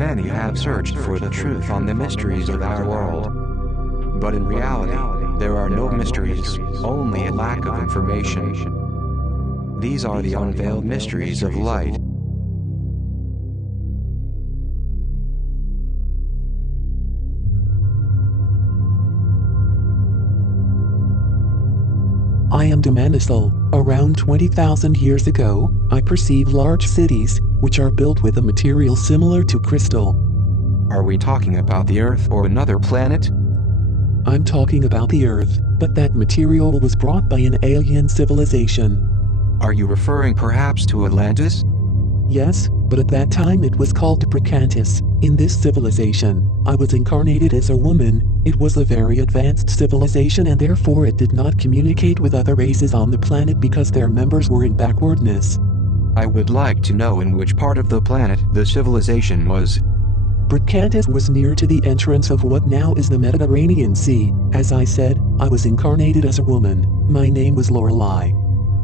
Many have searched for the truth on the mysteries of our world. But in reality, there are no mysteries, only a lack of information. These are the unveiled mysteries of light. I am Dimanisal. Around 20,000 years ago, I perceive large cities, which are built with a material similar to crystal. Are we talking about the Earth or another planet? I'm talking about the Earth, but that material was brought by an alien civilization. Are you referring perhaps to Atlantis? Yes, but at that time it was called Atlantis. In this civilization, I was incarnated as a woman. It was a very advanced civilization and therefore it did not communicate with other races on the planet because their members were in backwardness. I would like to know in which part of the planet the civilization was. Atlantis was near to the entrance of what now is the Mediterranean Sea. As I said, I was incarnated as a woman. My name was Lorelei.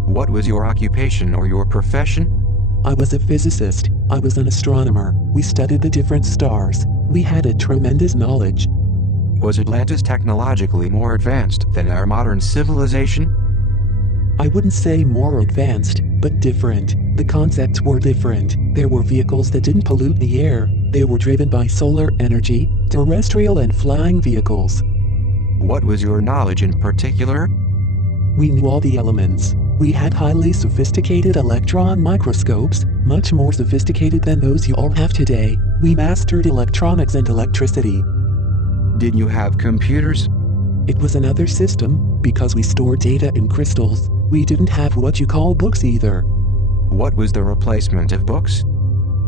What was your occupation or your profession? I was a physicist. I was an astronomer. We studied the different stars. We had a tremendous knowledge. Was Atlantis technologically more advanced than our modern civilization? I wouldn't say more advanced, but different. The concepts were different. There were vehicles that didn't pollute the air. They were driven by solar energy, terrestrial and flying vehicles. What was your knowledge in particular? We knew all the elements. We had highly sophisticated electron microscopes, much more sophisticated than those you all have today. We mastered electronics and electricity. Did you have computers? It was another system, because we stored data in crystals. We didn't have what you call books either. What was the replacement of books?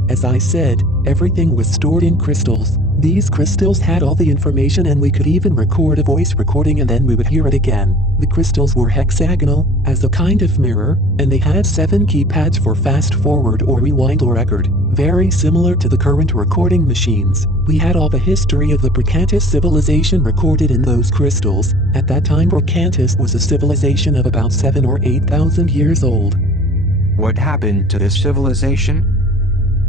As I said, everything was stored in crystals. These crystals had all the information and we could even record a voice recording and then we would hear it again. The crystals were hexagonal, as a kind of mirror, and they had 7 keypads for fast forward or rewind or record, very similar to the current recording machines. We had all the history of the Atlantis civilization recorded in those crystals. At that time Atlantis was a civilization of about 7,000 or 8,000 years old. What happened to this civilization?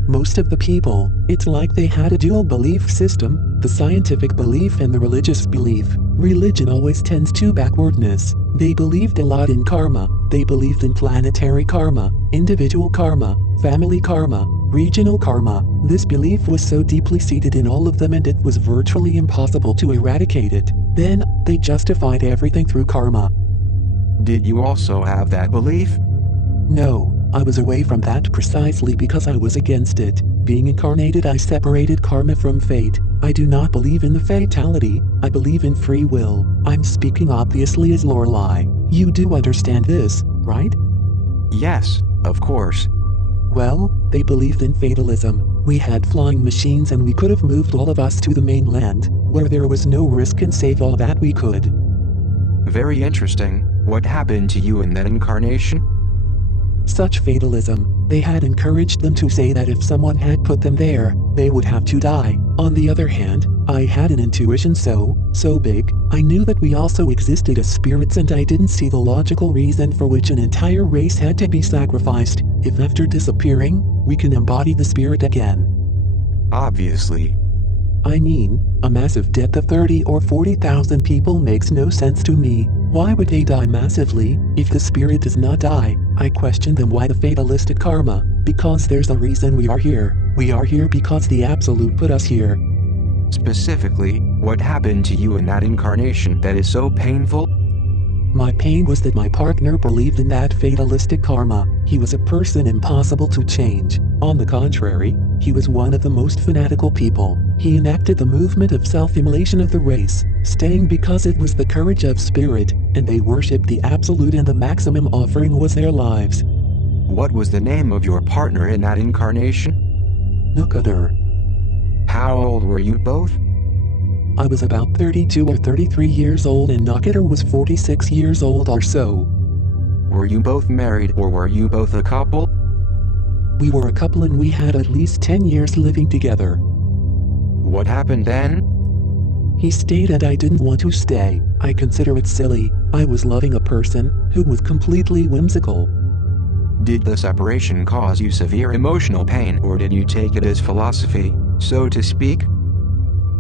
Most of the people, it's like they had a dual belief system, the scientific belief and the religious belief. Religion always tends to backwardness. They believed a lot in karma. They believed in planetary karma, individual karma, family karma, regional karma. This belief was so deeply seated in all of them and it was virtually impossible to eradicate it. Then, they justified everything through karma. Did you also have that belief? No. I was away from that precisely because I was against it. Being incarnated, I separated karma from fate. I do not believe in the fatality. I believe in free will. I'm speaking obviously as Lorelei. You do understand this, right? Yes, of course. Well, they believed in fatalism. We had flying machines and we could have moved all of us to the mainland, where there was no risk and save all that we could. Very interesting. What happened to you in that incarnation? Such fatalism, they had encouraged them to say that if someone had put them there, they would have to die. On the other hand, I had an intuition so big, I knew that we also existed as spirits and I didn't see the logical reason for which an entire race had to be sacrificed, if after disappearing, we can embody the spirit again. Obviously. I mean, a massive death of 30 or 40,000 people makes no sense to me. Why would they die massively, if the spirit does not die? I question them why the fatalistic karma, because there's a reason we are here. We are here because the Absolute put us here. Specifically, what happened to you in that incarnation that is so painful? My pain was that my partner believed in that fatalistic karma. He was a person impossible to change. On the contrary, he was one of the most fanatical people. He enacted the movement of self-immolation of the race, staying because it was the courage of spirit, and they worshipped the Absolute and the maximum offering was their lives. What was the name of your partner in that incarnation? Nukader. How old were you both? I was about 32 or 33 years old and Nukader was 46 years old or so. Were you both married or were you both a couple? We were a couple and we had at least 10 years living together. What happened then? He stayed and I didn't want to stay. I consider it silly. I was loving a person who was completely whimsical. Did the separation cause you severe emotional pain, or did you take it as philosophy, so to speak?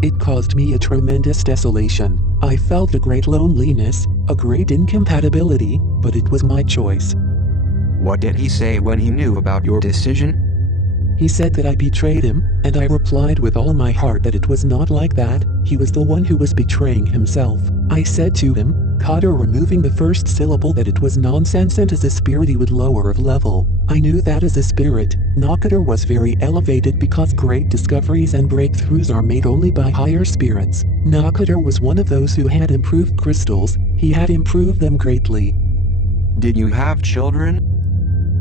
It caused me a tremendous desolation. I felt a great loneliness, a great incompatibility, but it was my choice. What did he say when he knew about your decision? He said that I betrayed him, and I replied with all my heart that it was not like that. He was the one who was betraying himself. I said to him, Cotter, removing the first syllable, that it was nonsense, and as a spirit he would lower of level. I knew that as a spirit, Nakater was very elevated because great discoveries and breakthroughs are made only by higher spirits. Nakater was one of those who had improved crystals. He had improved them greatly. Did you have children?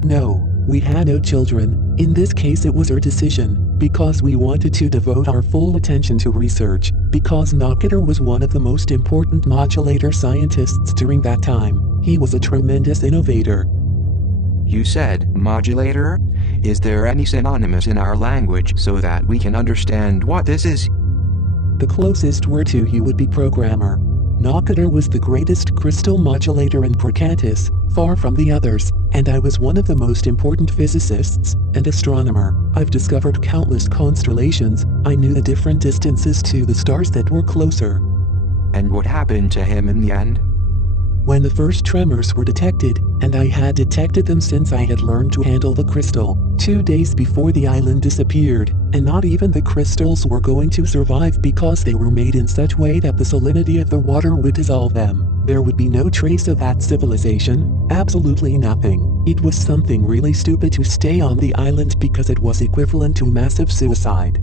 No, we had no children. In this case it was our decision, because we wanted to devote our full attention to research, because Nakater was one of the most important modulator scientists during that time. He was a tremendous innovator. You said modulator? Is there any synonymous in our language so that we can understand what this is? The closest word to you would be programmer. Nakater was the greatest crystal modulator in Prakantis, far from the others, and I was one of the most important physicists and astronomer. I've discovered countless constellations. I knew the different distances to the stars that were closer. And what happened to him in the end? When the first tremors were detected, and I had detected them since I had learned to handle the crystal, 2 days before the island disappeared, and not even the crystals were going to survive because they were made in such way that the salinity of the water would dissolve them. There would be no trace of that civilization, absolutely nothing. It was something really stupid to stay on the island because it was equivalent to massive suicide.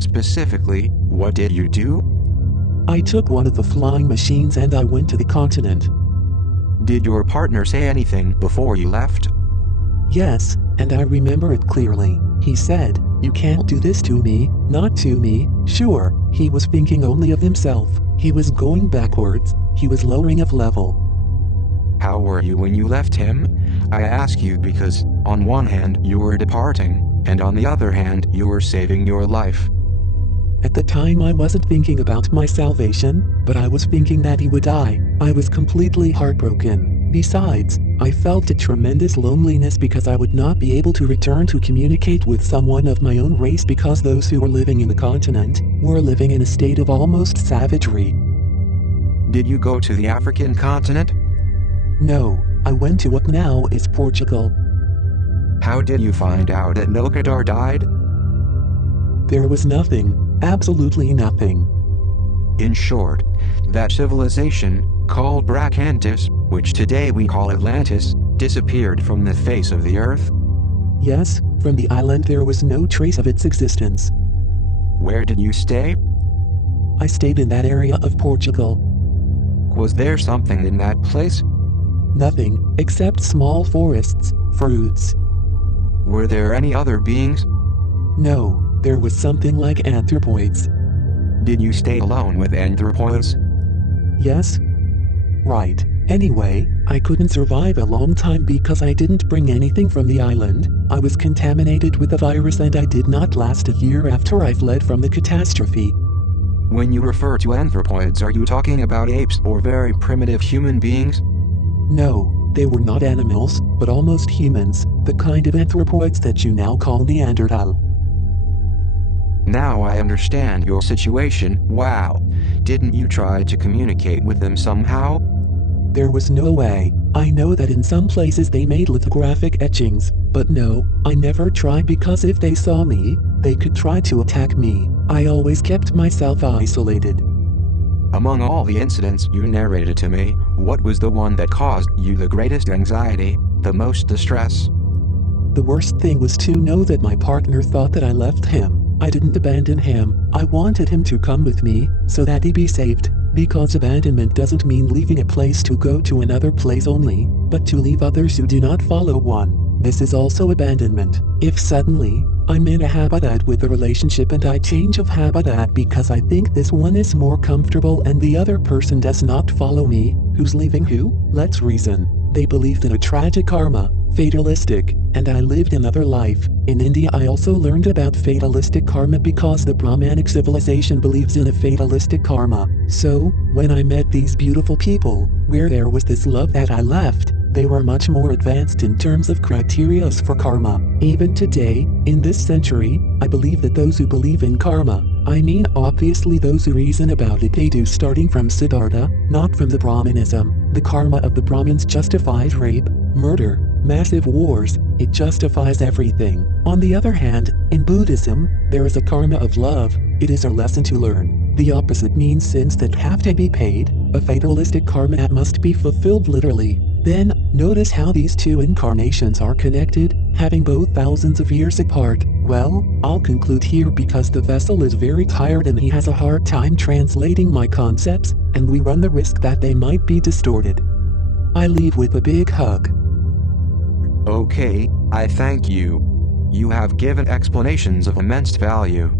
Specifically, what did you do? I took one of the flying machines and I went to the continent. Did your partner say anything before you left? Yes, and I remember it clearly. He said, "You can't do this to me, not to me." Sure, he was thinking only of himself. He was going backwards. He was lowering of level. How were you when you left him? I ask you because, on one hand, you were departing, and on the other hand, you were saving your life. At the time I wasn't thinking about my salvation, but I was thinking that he would die. I was completely heartbroken. Besides, I felt a tremendous loneliness because I would not be able to return to communicate with someone of my own race because those who were living in the continent were living in a state of almost savagery. Did you go to the African continent? No, I went to what now is Portugal. How did you find out that Nakater died? There was nothing. Absolutely nothing. In short, that civilization, called Prakantis, which today we call Atlantis, disappeared from the face of the earth? Yes, from the island there was no trace of its existence. Where did you stay? I stayed in that area of Portugal. Was there something in that place? Nothing, except small forests, fruits. Were there any other beings? No. There was something like anthropoids. Did you stay alone with anthropoids? Yes. Right. Anyway, I couldn't survive a long time because I didn't bring anything from the island. I was contaminated with the virus and I did not last a year after I fled from the catastrophe. When you refer to anthropoids, are you talking about apes or very primitive human beings? No, they were not animals, but almost humans, the kind of anthropoids that you now call Neanderthal. Now I understand your situation. Wow. Didn't you try to communicate with them somehow? There was no way. I know that in some places they made lithographic etchings, but no, I never tried because if they saw me, they could try to attack me. I always kept myself isolated. Among all the incidents you narrated to me, what was the one that caused you the greatest anxiety, the most distress? The worst thing was to know that my partner thought that I left him. I didn't abandon him. I wanted him to come with me, so that he be saved. Because abandonment doesn't mean leaving a place to go to another place only, but to leave others who do not follow one. This is also abandonment. If suddenly, I'm in a habitat with a relationship and I change of habitat because I think this one is more comfortable and the other person does not follow me, who's leaving who? Let's reason. They believed in a tragic karma, fatalistic, and I lived another life. In India I also learned about fatalistic karma because the Brahmanic civilization believes in a fatalistic karma. So, when I met these beautiful people, where there was this love that I left, They were much more advanced in terms of criteria for karma. Even today, in this century, I believe that those who believe in karma, I mean obviously those who reason about it, they do, starting from Siddhartha, not from the Brahmanism. The karma of the Brahmins justifies rape, murder, massive wars, it justifies everything. On the other hand, in Buddhism, there is a karma of love, it is a lesson to learn. The opposite means sins that have to be paid, a fatalistic karma that must be fulfilled literally. Then, notice how these two incarnations are connected, having both thousands of years apart. Well, I'll conclude here because the vessel is very tired and he has a hard time translating my concepts, and we run the risk that they might be distorted. I leave with a big hug. Okay, I thank you. You have given explanations of immense value.